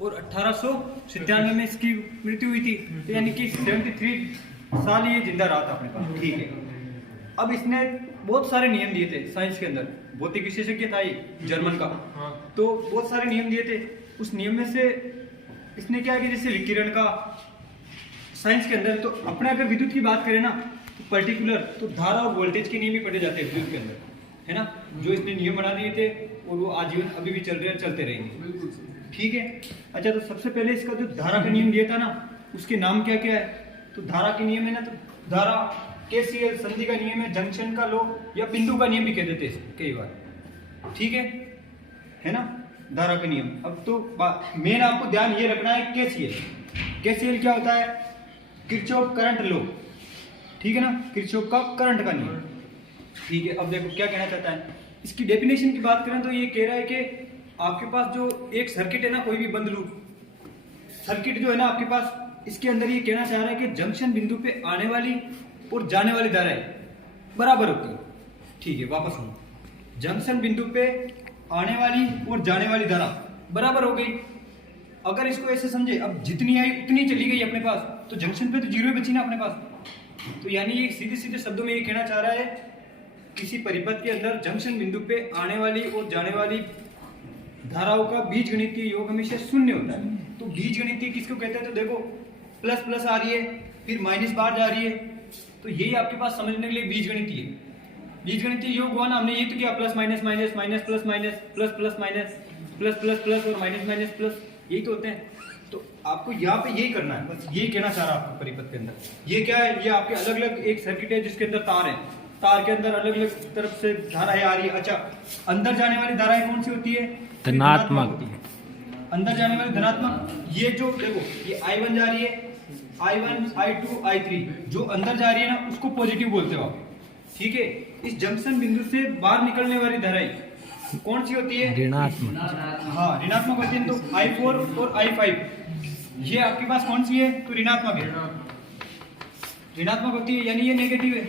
और 1897 में इसकी मृत्यु हुई थी। तो यानी कि 73 साल ये जिंदा रहा था अपने पास। ठीक है, अब इसने बहुत सारे नियम दिए थे साइंस के अंदर, भौतिक विशेषज्ञ था ये जर्मन का। तो बहुत सारे नियम दिए थे, उस नियम में से इसने क्या है कि जैसे विकिरण का साइंस के अंदर, तो अपने अगर विद्युत की बात करें ना तो पर्टिकुलर तो धारा और वोल्टेज के नियम ही पढ़े जाते हैं विद्युत के अंदर, है ना, जो इसने नियम बना दिए थे और वो आजीवन अभी भी चल रहे हैं, चलते रहेंगे। ठीक है, अच्छा, तो सबसे पहले इसका जो धारा का नियम दिया था ना, उसके नाम क्या क्या है? तो धारा के नियम है ना, तो धारा केसीएल संधि का नियम है, जंक्शन का लॉ या बिंदु का नियम भी कह देते हैं कई बार। ठीक है ना, धारा का नियम। अब तो मेन आपको ध्यान ये रखना है केसीएल। केसीएल क्या होता है? Kirchhoff current law. ठीक है ना, किरचॉफ का करंट का नियम। ठीक है, अब देखो क्या कहना चाहता है। इसकी डेफिनेशन की बात करें तो ये कह रहा है कि आपके पास जो एक सर्किट है ना, कोई भी बंद लूप सर्किट जो है ना आपके पास, इसके अंदर ये कहना चाह रहा है कि जंक्शन बिंदु पे आने वाली और जाने वाली धाराएं बराबर होती है। ठीक है, वापस सुनो, जंक्शन बिंदु पे आने वाली और जाने वाली धारा बराबर हो गई। अगर इसको ऐसे समझे, अब जितनी आई उतनी चली गई अपने पास, तो जंक्शन पे तो जीरो बची ना अपने पास। तो यानी ये सीधे सीधे शब्दों में ये कहना चाह रहा है, किसी परिपथ के अंदर जंक्शन बिंदु पे आने वाली और जाने वाली धाराओं का बीजगणितीय योग हमेशा शून्य होता है। तो बीजगणितीय किसको कहते हैं? तो देखो, प्लस प्लस आ रही है, फिर माइनस बाहर जा रही है, तो यही आपके पास समझने के लिए बीजगणितीय है। बीजगणितीय योग हुआ ना, हमने ये तो किया plus minus minus minus plus minus plus plus minus plus plus plus और माइनस माइनस प्लस, यही तो होते हैं। तो आपको यहाँ पे यही करना है, बस यही कहना चाह रहा है आपको परिपथ के अंदर। ये क्या है? ये आपके अलग अलग एक सर्किट है जिसके अंदर तार है, तार के अंदर अलग अलग तरफ से धाराएं आ रही है। अच्छा, अंदर जाने वाली धाराएं कौन सी होती है? धनात्मक होती है। अंदर जाने वाली धनात्मक, ये जो देखो ये I1 जा रही है, I1 I2 I3, जो अंदर जा रही है ना उसको पॉजिटिव बोलते हो आप। ठीक है, इस जंक्शन बिंदु से बाहर निकलने वाली धाराएं कौन सी होती है? ऋणात्मक। हाँ, ऋणात्मक होती है। तो I4 और I5 ये आपके पास कौन सी है? तो ऋणात्मक है, ऋणात्मक होती है, यानी ये नेगेटिव है।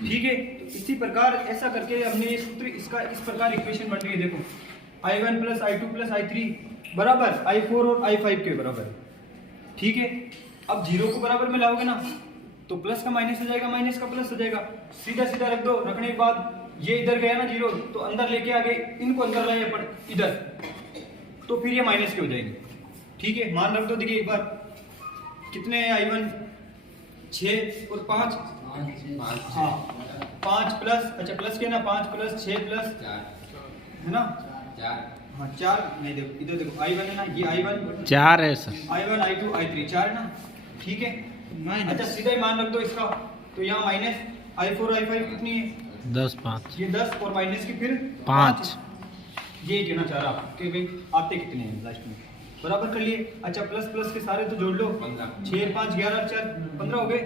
ठीक है, तो इसी प्रकार ऐसा करके हमने ये सूत्र इसका इस प्रकार इक्वेशन बन रही है। देखो, I1 plus I2 plus I3 बराबर I4 और I5 के बराबर। ठीक है, अब जीरो को बराबर में लाओगे ना तो प्लस का माइनस हो जाएगा, माइनस का प्लस हो जाएगा, सीधा सीधा रख दो। रखने के बाद ये इधर गया ना जीरो, तो अंदर लेके आ गए, इनको अंदर लाए अपन इधर, तो फिर ये माइनस के हो जाएंगे। ठीक है, मान रख दो। देखिए एक बार कितने है I1 6 और 5, हाँ 5 प्लस, अच्छा प्लस के ना 5 प्लस 6 प्लस 4 है ना, हाँ 4 नहीं, देखो इधर देखो I1 है ना, ये I1 4 है सर, I1 I2 I3 4 है ना। ठीक है, अच्छा सीधा ही मान रख दो इसका, तो यहाँ माइनस I4 I5 कितनी है? 10 5, ये 10 और माइनस की फिर 5। ये कहना चाह रहा कि भाई आते कितने हैं लास्ट में, बराबर कर लिए। अच्छा प्लस प्लस के सारे तो जोड़ लो, 6 5 11 4 15 हो गए।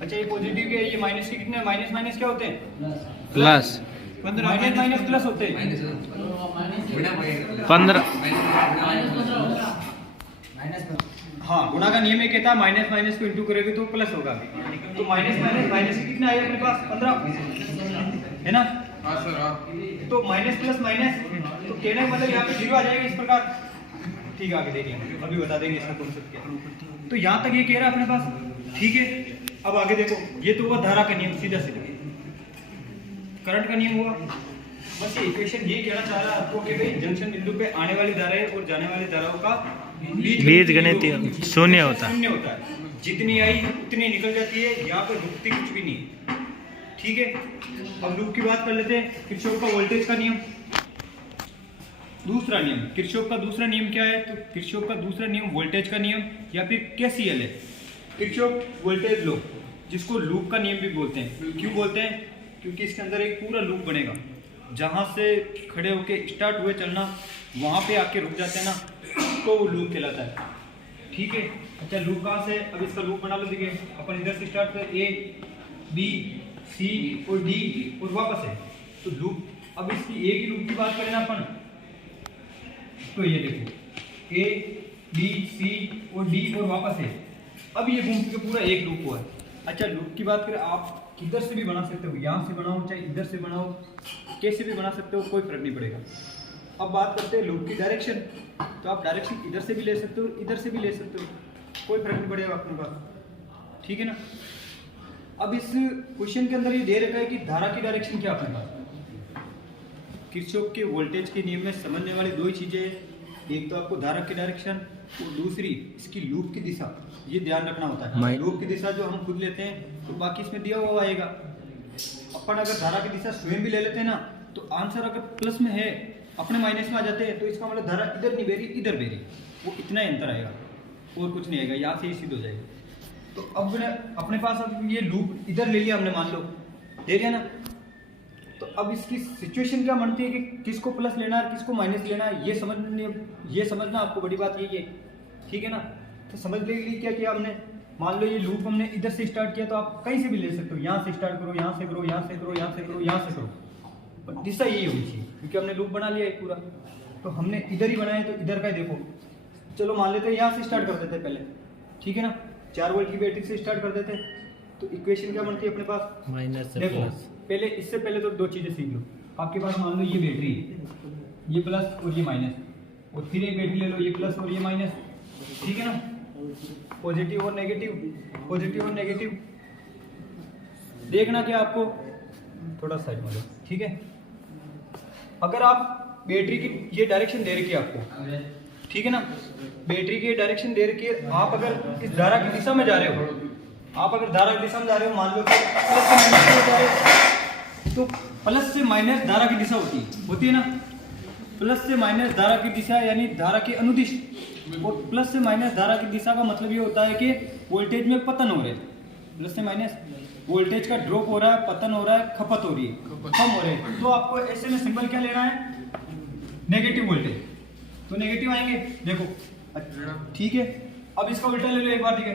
अच्छा ये पॉजिटिव के, ये माइनस के कितने? माइनस माइनस क्या होते हैं? प्लस। माइनस माइनस प्लस होते हैं 15। हाँ, गुणा का नियम ये कहता है माइनस माइनस को इंटू करोगे तो प्लस होगा। तो माइनस माइनस माइनस के कितना आया अपने पास? 15 है ना। तो माइनस प्लस माइनस, तो कहने का मतलब यहाँ पे जीरो आ जाएगा इस प्रकार। ठीक है, आगे देखिए, अभी बता देंगे इसका कॉन्सेप्ट क्या। तो यहाँ तक ये कह रहा है अपने पास। ठीक है, अब आगे देखो, ये तो हुआ धारा का नियम, सीधा सीधा करंट का नियम हुआ। बस ये इक्वेशन ये कहना चाह रहा है आपको कि भाई जंक्शन बिंदु पे आने वाली धाराएं और जाने वाली धाराओं का बीजगणितीय शून्य होता है। जितनी आई उतनी निकल जाती है, यहाँ पे रुकती कुछ भी नहीं। ठीक है, अब लूप की बात कर लेते हैं। किरचॉफ का वोल्टेज का नियम, दूसरा नियम। किरचॉफ का दूसरा नियम क्या है? तो किरचॉफ का दूसरा नियम वोल्टेज का नियम या फिर केसीएल है, किरचॉफ वोल्टेज लॉ, जिसको लूप का नियम भी बोलते हैं। क्यों बोलते हैं? क्योंकि इसके अंदर एक पूरा लूप बनेगा, जहाँ से खड़े होके स्टार्ट हुए चलना, वहाँ पे आके रुक जाते हैं ना, तो वो लूप कहलाता है। ठीक है, अच्छा लूप कहाँ से? अब इसका लूप बना लो। देखिए अपन इधर से स्टार्ट कर, A B C और D और वापस है, तो लूप। अब इसकी एक ही लूप की बात करें ना अपन, तो ये देखो A B C और D और वापस है। अब ये घूम के पूरा एक लूप हुआ है। अच्छा लूप की बात करें, आप किधर से भी बना सकते हो, यहाँ से बनाओ चाहे इधर से बनाओ, कैसे भी बना सकते हो, कोई फर्क नहीं पड़ेगा। अब बात करते हैं लूप की डायरेक्शन। तो आप डायरेक्शन इधर से भी ले सकते हो, इधर से भी ले सकते हो, कोई फर्क नहीं पड़ेगा अपने पास, ठीक है ना। अब इस क्वेश्चन के अंदर ये दे रखा है कि धारा की डायरेक्शन क्या अपने पास। किरचॉफ के वोल्टेज के नियम में समझने वाली दो ही चीजें हैं, एक तो आपको धारा की डायरेक्शन और दूसरी इसकी लूप की दिशा, ये ध्यान रखना होता है। लूप की दिशा जो हम खुद लेते हैं तो बाकी इसमें दिया हुआ आएगा। अपन अगर धारा की दिशा स्वयं भी ले लेते हैं ना, तो आंसर अगर प्लस में है अपने माइनस में आ जाते हैं, तो इसका मतलब धारा इधर नहीं बह रही, इधर बह रही, वो इतना ही अंतर आएगा और कुछ नहीं आएगा, यहाँ से ही सिद्ध हो जाएगा। तो अब अपने पास अब ये लूप इधर ले लिया हमने, मान लो ले लिया ना, तो अब इसकी सिचुएशन क्या बनती है कि किसको प्लस लेना है किसको माइनस लेना है, ये समझना आपको बड़ी बात यही है, ठीक है ना। तो समझ ले क्या किया हमने, मान लो ये लूप हमने इधर से स्टार्ट किया, तो आप कहीं से भी ले सकते हो, यहाँ से स्टार्ट करो, यहाँ से करो, यहाँ से करो, यहाँ से करो, यहाँ से करो, पर दिशा यही होनी चाहिए, क्योंकि हमने लूप बना लिया है पूरा। तो हमने इधर ही बनाया, तो इधर का ही देखो, चलो मान लेते हैं यहाँ से स्टार्ट कर देते हैं पहले, ठीक है ना, 4 वोल्ट की बैटरी से स्टार्ट कर देते हैं। तो इक्वेशन क्या बनती है अपने पास, माइनस से देखो प्लस। पहले इससे पहले तो दो चीजें सीख लो। आपके पास मान लो ये बैटरी है, ये प्लस और ये माइनस, और फिर एक बैटरी ले लो, ये प्लस और ये माइनस, ठीक है ना, पॉजिटिव और नेगेटिव, पॉजिटिव और नेगेटिव। देखना क्या आपको, थोड़ा साइड में लो, ठीक है। अगर आप बैटरी की ये डायरेक्शन दे रखी है आपको, ठीक है ना, बैटरी की डायरेक्शन दे रखी है, आप अगर इस धारा की दिशा में जा रहे हो, आप अगर धारा की दिशा में जा रहे हो, मान लो कि प्लस से माइनस में जा रहे हो, तो प्लस से माइनस धारा की दिशा होती है ना, प्लस से माइनस धारा की दिशा यानी धारा के अनुदिश, और प्लस से माइनस धारा की दिशा का मतलब ये होता है कि वोल्टेज में पतन हो रहा है, प्लस से माइनस वोल्टेज का ड्रॉप हो रहा है, पतन हो रहा है, खपत हो रही है, कम हो रहे हैं। तो आपको ऐसे में सिंबल क्या लेना है, नेगेटिव वोल्टेज, तो नेगेटिव आएंगे, देखो ठीक है। अब इसका उल्टा ले लो एक बार, ठीक है,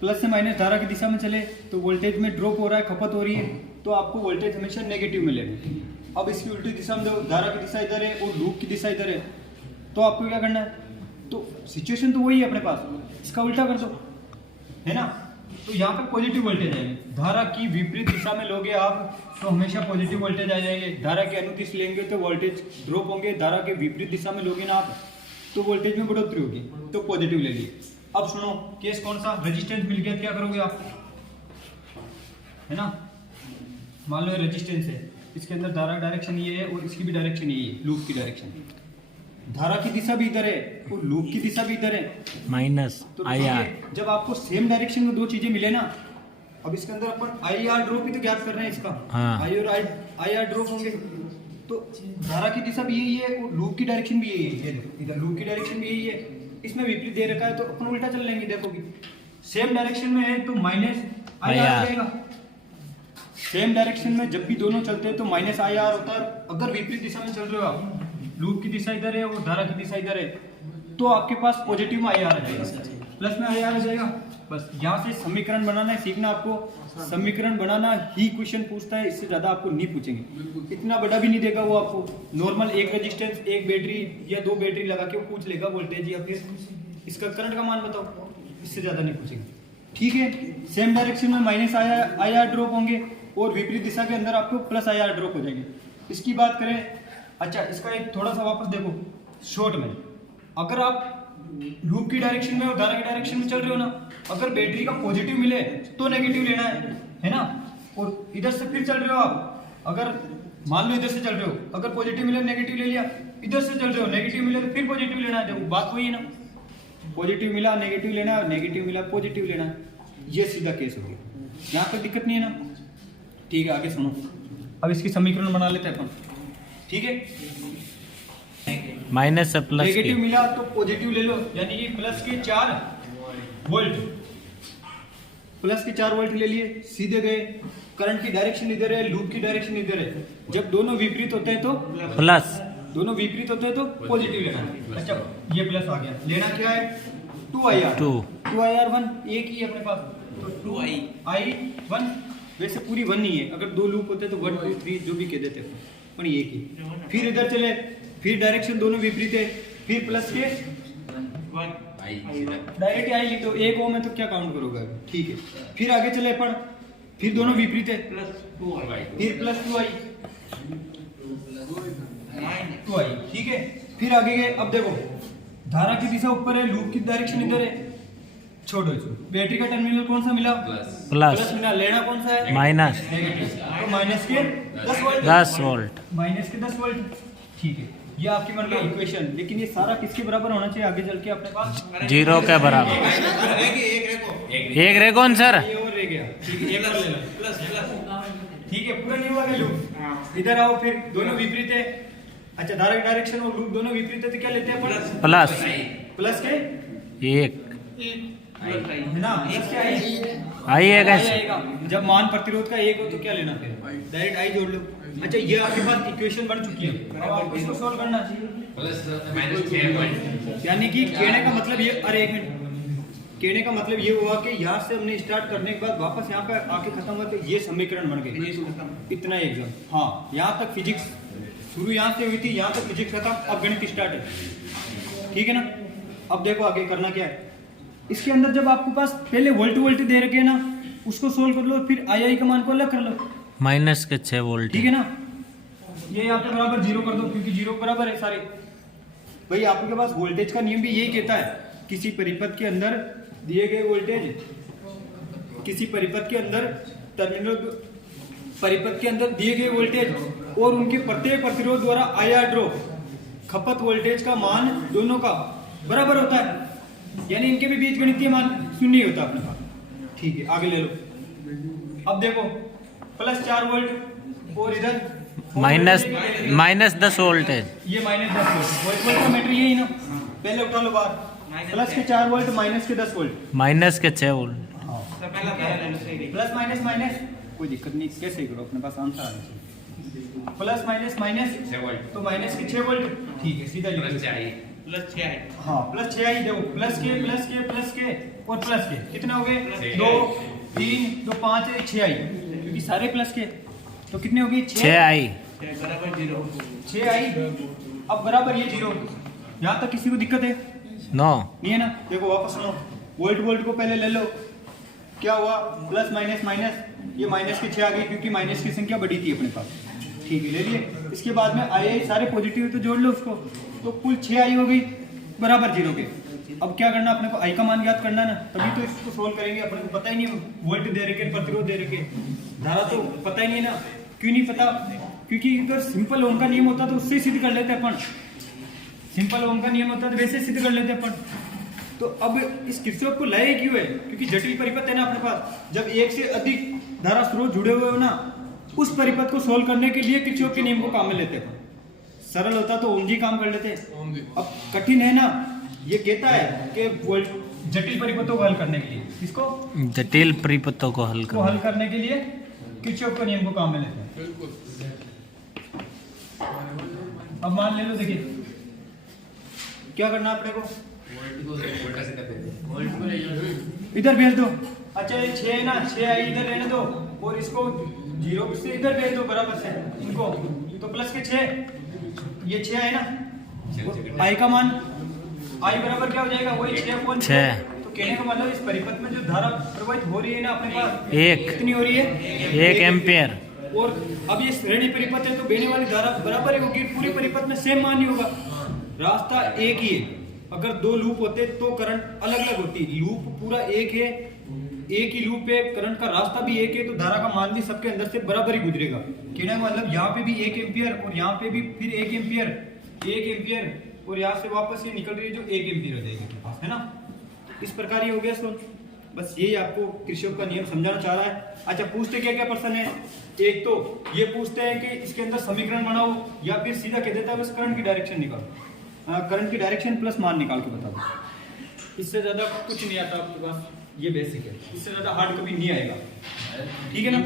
प्लस से माइनस धारा की दिशा में चले तो वोल्टेज में ड्रॉप हो रहा है, खपत हो रही है, तो आपको वोल्टेज हमेशा नेगेटिव मिलेगा। अब इसकी उल्टी दिशा में देखो, धारा की दिशा इधर है और लूप की दिशा इधर है, तो आपको क्या करना है, तो सिचुएशन तो वही है अपने पास, इसका उल्टा कर दो, है ना। तो यहाँ पे पॉजिटिव वोल्टेज आएंगे, धारा की विपरीत दिशा में लोगे आप तो हमेशा पॉजिटिव वोल्टेज आ जाएंगे, धारा के अनुदिश लेंगे तो वोल्टेज ड्रॉप होंगे, धारा के विपरीत दिशा में लोगे ना आप तो वोल्टेज में बढ़ोतरी होगी, तो पॉजिटिव ले लिए। अब सुनो केस कौन सा, रेजिस्टेंस मिल गया, क्या करोगे आप, है ना, मान लो रेजिस्टेंस है, इसके अंदर धारा डायरेक्शन ये है और इसकी भी डायरेक्शन ये है, लूप की डायरेक्शन, धारा की दिशा भी इधर है और लूप की दिशा भी इधर है, माइनस तो आई आर। जब आपको सेम डायरेक्शन में दो चीजें मिले ना, अब इसके अंदर अपन आई आर ड्रॉप ही तो ज्ञात कर रहे हैं इसका, हाँ। आई आर ड्रॉप होंगे, तो धारा की दिशा भी यही है और लूप की डायरेक्शन भी यही है, इधर लूप की डायरेक्शन भी यही है, इसमें विपरीत दे रखा है, तो अपन उल्टा चल लेंगे, देखोगे सेम डायरेक्शन में है तो माइनस आई आर जाएगा, सेम डायरेक्शन में जब भी दोनों चलते हैं तो माइनस आई आर होता है। अगर विपरीत दिशा में चल रहे हो आप, लूप की दिशा इधर है और धारा की दिशा इधर है, तो आपके पास पॉजिटिव में आई आर आ जाएगा, प्लस में आई आर आ जाएगा। बस यहाँ से समीकरण बनाना है, सीखना आपको, समीकरण बनाना ही क्वेश्चन पूछता है, इससे ज्यादा आपको नहीं पूछेंगे, इतना बड़ा भी नहीं देगा वो आपको, नॉर्मल एक रेजिस्टेंस, एक बैटरी या दो बैटरी लगा के वो पूछ लेगा वोल्टेज या फिर इसका करंट का मान बताओ, इससे ज्यादा नहीं पूछेंगे, ठीक है। सेम डायरेक्शन में माइनस आई आर ड्रॉप होंगे और विपरीत दिशा के अंदर आपको प्लस आई आर ड्रॉप हो जाएंगे। इसकी बात करें, अच्छा इसका एक थोड़ा सा वापस देखो शॉर्ट में, अगर आप लूप की डायरेक्शन में और धारा की डायरेक्शन में चल रहे हो ना, अगर बैटरी का पॉजिटिव मिले तो नेगेटिव लेना है ना, और इधर से फिर चल रहे हो आप, अगर मान लो इधर से चल रहे हो, अगर पॉजिटिव मिले नेगेटिव ले लिया, इधर से चल रहे हो नेगेटिव मिले तो फिर पॉजिटिव लेना है, देखो बात वही है ना, पॉजिटिव मिला नेगेटिव लेना है, नेगेटिव मिला पॉजिटिव लेना है, ये सीधा केस हो गया, यहाँ पर दिक्कत नहीं है ना, ठीक है। आगे सुनो, अब इसकी समीकरण बना लेते हैं अपन, ठीक है। माइनस से प्लस नेगेटिव मिला तो पॉजिटिव ले लो, यानी कि प्लस के 4 वोल्ट, प्लस के 4 वोल्ट ले लिए, सीधे गए, करंट की डायरेक्शन इधर है, लूप की डायरेक्शन इधर है, जब दोनों विपरीत होते हैं तो प्लस, दोनों विपरीत होते हैं तो पॉजिटिव लेना है। अच्छा ये प्लस आ गया, लेना क्या है 2IR, 2IR1 एक ही है अपने पास, तो 2I1, वैसे पूरी 1 नहीं है, अगर दो लूप होते तो 1 2 3 जो भी कह देते पर एक ही। फिर इधर चले, फिर डायरेक्शन दोनों विपरीत है, फिर प्लस के डायरेक्ट आई लिख दो, एक ओम है तो क्या काउंट करोगे, ठीक है। फिर आगे चले अपन, फिर दोनों विपरीत है, फिर प्लस 2I, 2 आई, ठीक है। फिर आगे गए, अब देखो धारा की दिशा ऊपर है, लूप की डायरेक्शन इधर है, छोड़ो इसको। बैटरी का टर्मिनल कौन सा मिला? प्लस मिला। लेना कौन सा है? Minus negative. तो माइनस के 10 वोल्ट, 10 वोल्ट माइनस के 10 वोल्ट, ठीक है। ये आपकी मन का इक्वेशन, लेकिन ये सारा किसके बराबर होना चाहिए आगे चल के अपने पास? 0 के बराबर। एक रे कौन सर? ये और रह गया, ठीक है, एक और ले लो, ठीक है। पूरा नहीं हुआ क्या लूप? इधर आओ, फिर दोनों विपरीत है। अच्छा, धारा की डायरेक्शन और लूप दोनों विपरीत है, तो क्या लेते हैं अपन? प्लस प्लस के 1 है ना, प्लस के आई आइएगा। आएगा। जब मान प्रतिरोध का 1 हो तो क्या लेना, फिर डायरेक्ट आई जोड़ लो। अच्छा, ये आपके पास इक्वेशन बन चुकी है, अब आपको इसको सॉल्व करना चाहिए। यानी कि कहने का मतलब ये, अरे एक मिनट, कहने का मतलब ये हुआ कि यहाँ से हमने स्टार्ट करने के बाद वापस यहाँ पे आके खत्म हुआ, तो ये समीकरण बन गए, इतना एग्जाम। हाँ, यहाँ तक फिजिक्स शुरू यहाँ से हुई थी, यहाँ तक फिजिक्स खत्म, अब गणित स्टार्ट है, ठीक है ना। अब देखो आगे करना क्या है। इसके अंदर जब आपके पास पहले वोल्ट दे रखे हैं ना, उसको सोल्व कर लो, फिर आई का मान को अलग कर लो, माइनस के 6 वोल्ट ठीक है ना। ये यहाँ पे बराबर 0 कर दो, क्योंकि 0 बराबर है सारे। भाई आपके पास वोल्टेज का नियम भी यही कहता है, किसी परिपथ के अंदर दिए गए वोल्टेज, किसी परिपथ के अंदर टर्मिनल परिपथ के अंदर दिए गए वोल्टेज और उनके प्रत्येक प्रतिरोध द्वारा आया ड्रॉप, खपत वोल्टेज का मान दोनों का बराबर होता है, यानी इनके भी बीच गणितीय मान शून्य ही होता है अपने पास, ठीक है। आगे ले लो। अब देखो प्लस 4 वोल्ट और इधर माइनस 10 वोल्ट है। ये माइनस 10 वोल्ट, वोल्ट का मैटर यही ना, पहले उठा लो बाहर। प्लस के 4 वोल्ट, माइनस के 10 वोल्ट, माइनस के 6 वोल्ट। प्लस माइनस माइनस, कोई दिक्कत नहीं, कैसे करो, अपने पास आंसर आना चाहिए। प्लस माइनस माइनस, तो माइनस के 6 वोल्ट, ठीक है, सीधा लिख लो। प्लस 6 आई, हाँ, प्लस 6 आई, देखो प्लस के प्लस के प्लस के और प्लस के कितने हो गए? 2 3 2 5 6 आई, क्योंकि सारे प्लस के, तो कितने हो गए? 6 आई बराबर 0, 6 आई। अब बराबर ये 0, यहाँ तक किसी को दिक्कत है? 9 नहीं है ना। देखो वापस सुनो, वोल्ट को पहले ले लो, क्या हुआ? प्लस माइनस माइनस, ये माइनस के 6 आ गई, क्योंकि माइनस की संख्या बड़ी थी अपने पास, ठीक है, ले लिए। इसके बाद में आई सारे पॉजिटिव है तो जोड़ लो उसको, तो कुल 6 आई हो गई बराबर 0 के। अब क्या करना अपने को? आई का मान ज्ञात करना है ना, तभी तो इसको सोल्व करेंगे। अपने को पता ही नहीं वोल्ट दे रखे, प्रतिरोध दे रखे, धारा तो पता ही नहीं ना। क्यों नहीं पता? क्योंकि अगर सिंपल ओम का नियम होता तो उससे ही सिद्ध कर लेते अपन, सिंपल ओम का नियम होता तो वैसे सिद्ध कर लेते अपन। तो अब इस किरचॉफ को लाए क्यों है? क्योंकि जटिल परिपथ है ना अपने पास, जब एक से अधिक धारा स्रोत जुड़े हुए हो ना, उस परिपथ को सोल्व करने के लिए किरचॉफ के नियम को काम में लेते हैं। सरल होता तो ओम जी काम कर लेते, अब कठिन है ना। ये कहता है कि जटिल परिपथों को हल करने के लिए, इसको जटिल परिपथों को हल करने के लिए किरचॉफ के नियम को काम में लेते हैं। अब मान ले लो, देखिए क्या करना अपने को, इधर भेज दो। अच्छा ये 6 है ना, 6 आई इधर रहने दो और इसको 0 से इधर भेज दो बराबर से इनको, तो प्लस के 6, ये 6 है ना, आई का मान आई बराबर क्या हो जाएगा? वही 6। तो कहने का मतलब इस परिपथ में जो धारा प्रवाहित हो रही है ना अपने पास, कितनी हो रही है? 1 एम्पियर। और अब ये श्रेणी परिपथ है तो बहने वाली धारा बराबर ही होगी, पूरे परिपथ में सेम मान ही होगा, रास्ता एक ही है। अगर 2 लूप होते तो करंट अलग अलग होती, लूप पूरा एक है, एक ही लूप है, करंट का रास्ता भी एक है, तो धारा का मान भी सबके अंदर से बराबर ही गुजरेगा। कहने का मतलब यहाँ पे भी 1 एम्पियर और यहाँ पे भी फिर 1 एम्पियर और यहाँ से वापस ये निकल रही है जो 1 एम्पियर हो जाएगी आपके पास, है ना। इस प्रकार ये हो गया सो। बस यही आपको किरचॉफ का नियम समझाना चाह रहा है। अच्छा, पूछते क्या क्या प्रश्न है? एक तो ये पूछते हैं कि इसके अंदर समीकरण बनाओ, या फिर सीधा कह देता है बस करंट की डायरेक्शन निकालो, करंट की डायरेक्शन प्लस मान निकाल के बता दो। इससे ज्यादा कुछ नहीं आता आपके पास, ये बेसिक है, इससे ज्यादा हार्ड कभी नहीं आएगा, ठीक है ना।